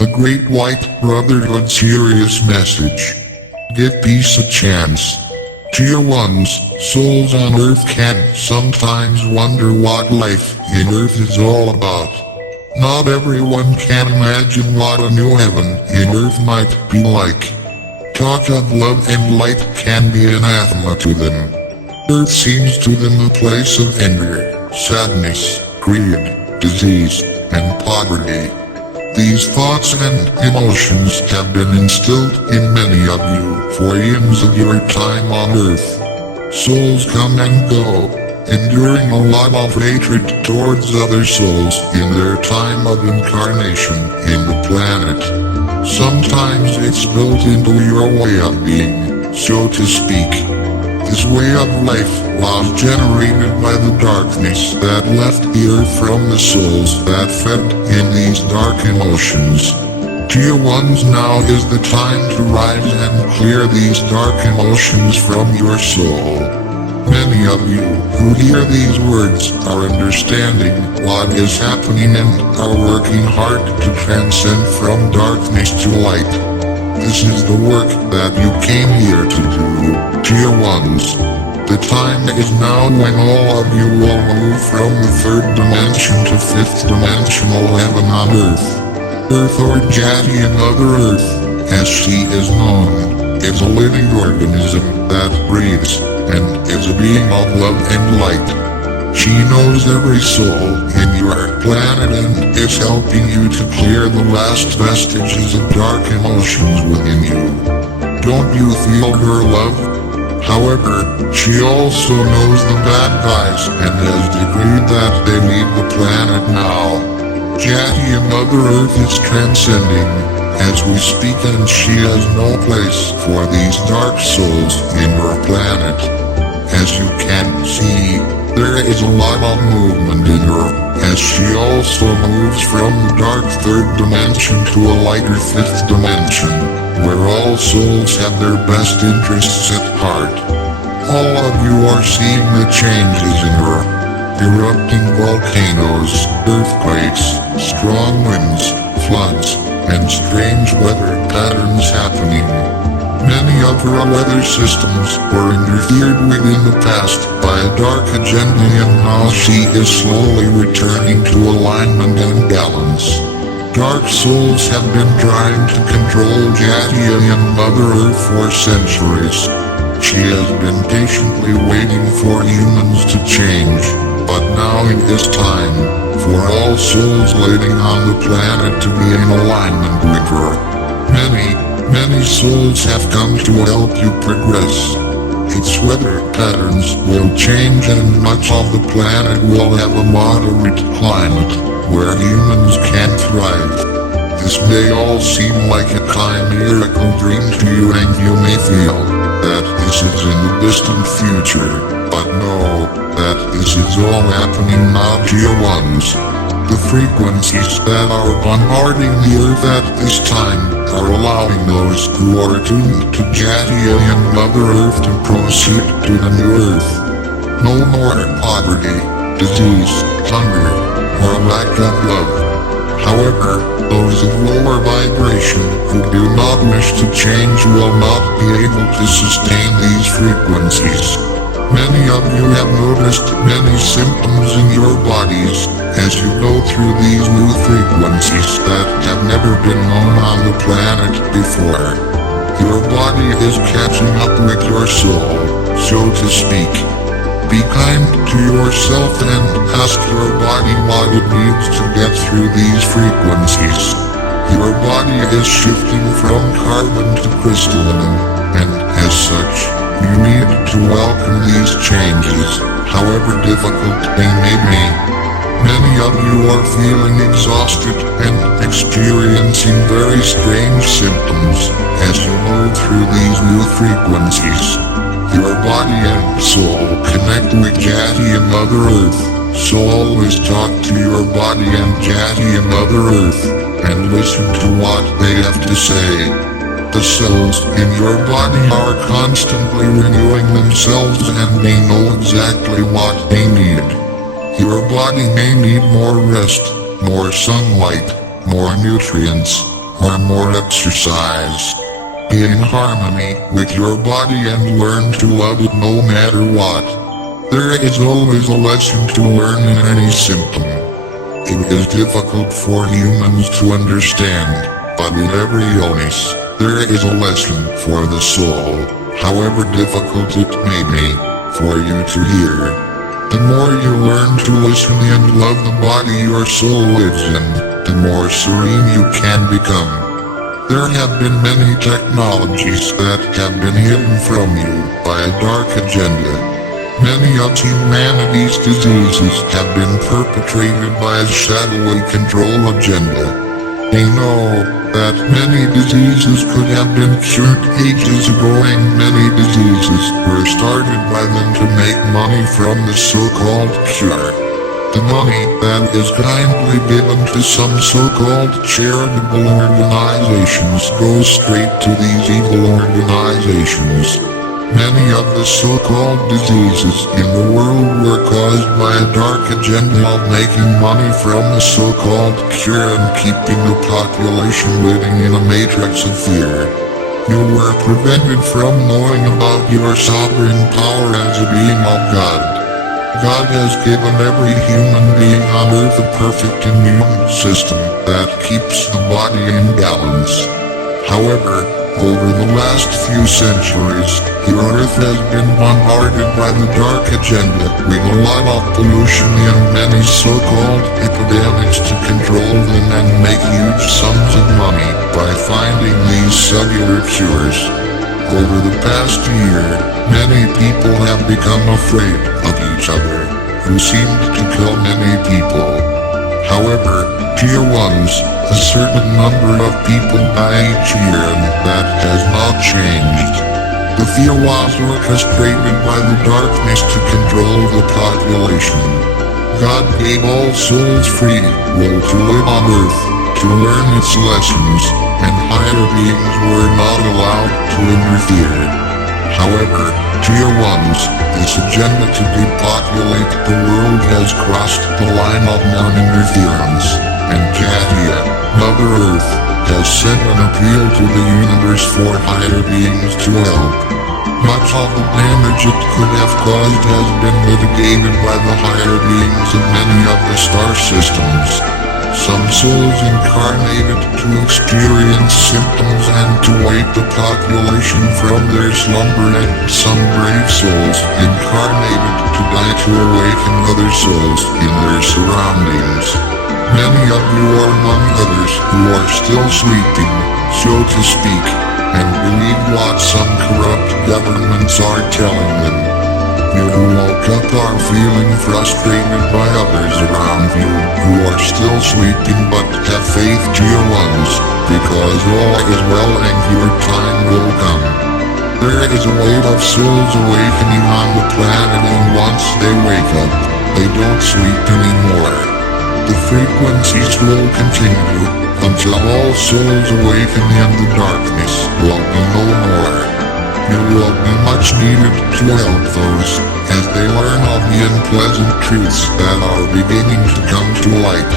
The Great White Brotherhood Sirius message. Give peace a chance. Tier 1's souls on Earth can sometimes wonder what life in Earth is all about. Not everyone can imagine what a new heaven in Earth might be like. Talk of love and light can be anathema to them. Earth seems to them a place of anger, sadness, greed, disease, and poverty. These thoughts and emotions have been instilled in many of you for eons of your time on Earth. Souls come and go, enduring a lot of hatred towards other souls in their time of incarnation in the planet. Sometimes it's built into your way of being, so to speak. This way of life was generated by the darkness that left the earth from the souls that fed in these dark emotions. Tier 1's now is the time to rise and clear these dark emotions from your soul. Many of you who hear these words are understanding what is happening and are working hard to transcend from darkness to light. This is the work that you came here to do, Tier 1's. The time is now when all of you will move from the third dimension to fifth dimensional heaven on Earth. Earth, or Jati Mother Earth, as she is known, is a living organism that breathes, and is a being of love and light. She knows every soul in your planet and is helping you to clear the last vestiges of dark emotions within you. Don't you feel her love? However, she also knows the bad guys and has decreed that they leave the planet now. Jati and Mother Earth is transcending as we speak, and she has no place for these dark souls in your planet. As you can see, there is a lot of movement in her, as she also moves from the dark third dimension to a lighter fifth dimension, where all souls have their best interests at heart. All of you are seeing the changes in her. Erupting volcanoes, earthquakes, strong winds, floods, and strange weather patterns happening. Many of her weather systems were interfered with in the past by a dark agenda, and now she is slowly returning to alignment and balance. Dark souls have been trying to control Jati and Mother Earth for centuries. She has been patiently waiting for humans to change, but now it is time for all souls living on the planet to be in alignment with her. Many souls have come to help you progress. Its weather patterns will change, and much of the planet will have a moderate climate where humans can thrive. This may all seem like a chimerical dream to you, and you may feel that this is in the distant future, but know that this is all happening now, Tier 1's. The frequencies that are bombarding the Earth at this time are allowing those who are tuned to Jati and Mother Earth to proceed to the new Earth. No more poverty, disease, hunger, or lack of love. However, those of lower vibration who do not wish to change will not be able to sustain these frequencies. Many of you have noticed many symptoms in your bodies as you go through these new frequencies that have never been known on the planet before. Your body is catching up with your soul, so to speak. Be kind to yourself and ask your body what it needs to get through these frequencies. Your body is shifting from carbon to crystalline, and as such, you need to welcome these changes, however difficult they may be. Many of you are feeling exhausted and experiencing very strange symptoms as you move through these new frequencies. Your body and soul connect with Jati and Mother Earth, so always talk to your body and Jati and Mother Earth, and listen to what they have to say. The cells in your body are constantly renewing themselves, and they know exactly what they need. Your body may need more rest, more sunlight, more nutrients, or more exercise. Be in harmony with your body and learn to love it no matter what. There is always a lesson to learn in any symptom. It is difficult for humans to understand, but in every illness, there is a lesson for the soul, however difficult it may be for you to hear. The more you learn to listen and love the body your soul lives in, the more serene you can become. There have been many technologies that have been hidden from you by a dark agenda. Many of humanity's diseases have been perpetrated by a shadowy control agenda. They know that many diseases could have been cured ages ago, and many diseases were started by them to make money from the so-called cure. The money that is kindly given to some so-called charitable organizations goes straight to these evil organizations. Many of the so-called diseases in the world were caused by a dark agenda of making money from the so-called cure and keeping the population living in a matrix of fear. You were prevented from knowing about your sovereign power as a being of God. God has given every human being on earth a perfect immune system that keeps the body in balance. However, over the last few centuries, your earth has been bombarded by the dark agenda with a lot of pollution and many so-called epidemics to control them and make huge sums of money by finding these cellular cures. Over the past year, many people have become afraid of each other, who seemed to kill many people. However, tier 1s, a certain number of people die each year, and that has not changed. The fear was orchestrated by the darkness to control the population. God gave all souls free will to live on earth, to learn its lessons, and higher beings were not allowed to interfere. However, tier 1s, this agenda to depopulate the world has crossed the line of non-interference, and Katia, Mother Earth, has sent an appeal to the universe for higher beings to help. Much of the damage it could have caused has been mitigated by the higher beings of many of the star systems. Some souls incarnated to experience symptoms and to wake the population from their slumber, and some brave souls incarnated to die to awaken other souls in their surroundings. Many of you are among others who are still sleeping, so to speak, and believe what some corrupt governments are telling them. You who woke up are feeling frustrated by others around you who are still sleeping, but have faith, tier 1s, because all is well and your time will come. There is a wave of souls awakening on the planet, and once they wake up, they don't sleep anymore. The frequencies will continue until all souls awaken and the darkness will be no more. You will be much needed to help those, as they learn of the unpleasant truths that are beginning to come to light.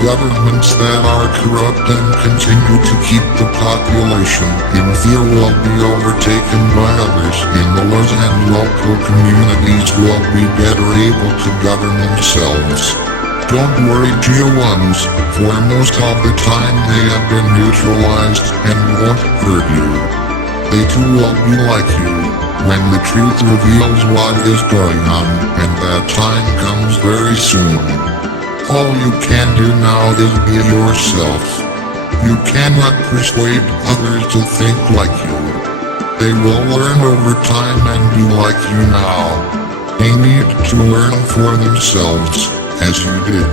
Governments that are corrupt and continue to keep the population in fear will be overtaken by others in the laws, and local communities will be better able to govern themselves. Don't worry, tier 1s, for most of the time they have been neutralized and won't hurt you. They too will be like you, when the truth reveals what is going on, and that time comes very soon. All you can do now is be yourself. You cannot persuade others to think like you. They will learn over time and be like you now. They need to learn for themselves, as you did.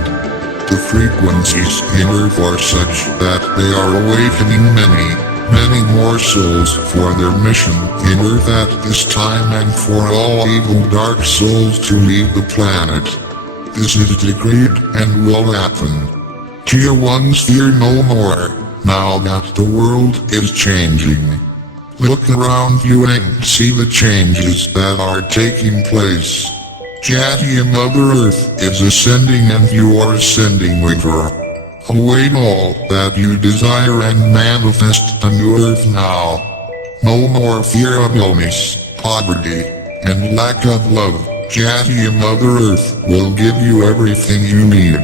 The frequencies in Earth are such that they are awakening many more souls for their mission in Earth at this time, and for all evil dark souls to leave the planet. This is decreed and will happen. Tier 1s fear no more, now that the world is changing. Look around you and see the changes that are taking place. Katia, Mother Earth, is ascending and you are ascending with her. Await all that you desire and manifest on earth now. No more fear of illness, poverty, and lack of love. Jati and Mother Earth will give you everything you need.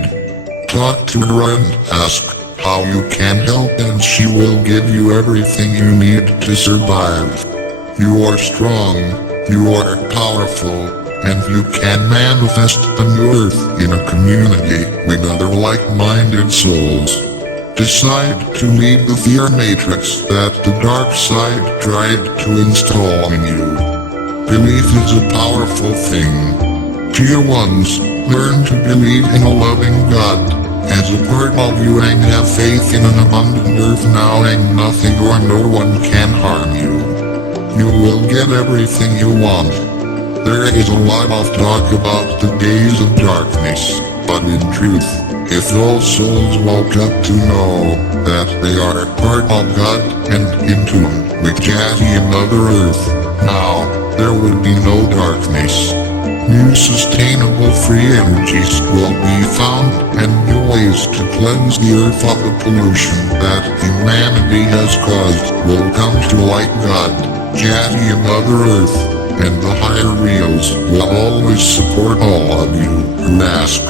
Talk to her and ask how you can help, and she will give you everything you need to survive. You are strong, you are powerful, and you can manifest a new earth in a community with other like-minded souls. Decide to leave the fear matrix that the dark side tried to install in you. Belief is a powerful thing. Dear ones, learn to believe in a loving God as a part of you and have faith in an abundant earth now, and nothing or no one can harm you. You will get everything you want. There is a lot of talk about the days of darkness, but in truth, if all souls woke up to know that they are part of God and in tune with Jati and Mother Earth, now, there would be no darkness. New sustainable free energies will be found, and new ways to cleanse the earth of the pollution that humanity has caused will come to light. God, Jati and Mother Earth, and the higher reals will always support all of you who ask.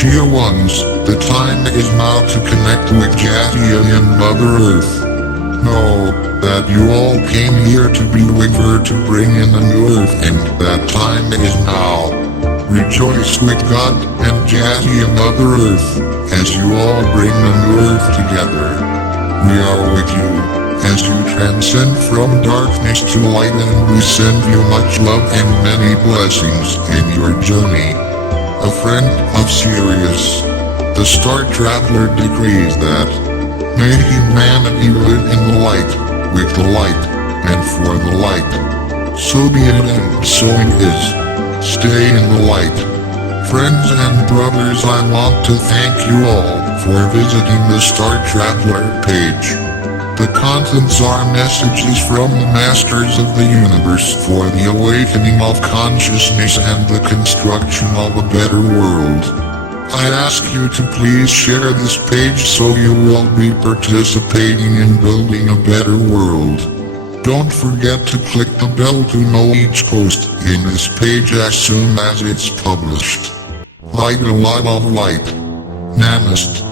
Dear ones, the time is now to connect with Jati and Mother Earth. Know that you all came here to be with her to bring in a new earth, and that time is now. Rejoice with God and Jati and Mother Earth as you all bring the new earth together. We are with you as you transcend from darkness to light, and we send you much love and many blessings in your journey. A friend of Sirius, the Star Traveler, decrees that may humanity live in the light, with the light, and for the light. So be it, and so it is. Stay in the light. Friends and brothers, I want to thank you all for visiting the Star Traveler page. The contents are messages from the Masters of the Universe for the awakening of consciousness and the construction of a better world. I ask you to please share this page so you will be participating in building a better world. Don't forget to click the bell to know each post in this page as soon as it's published. Light, a lot of light. Namaste.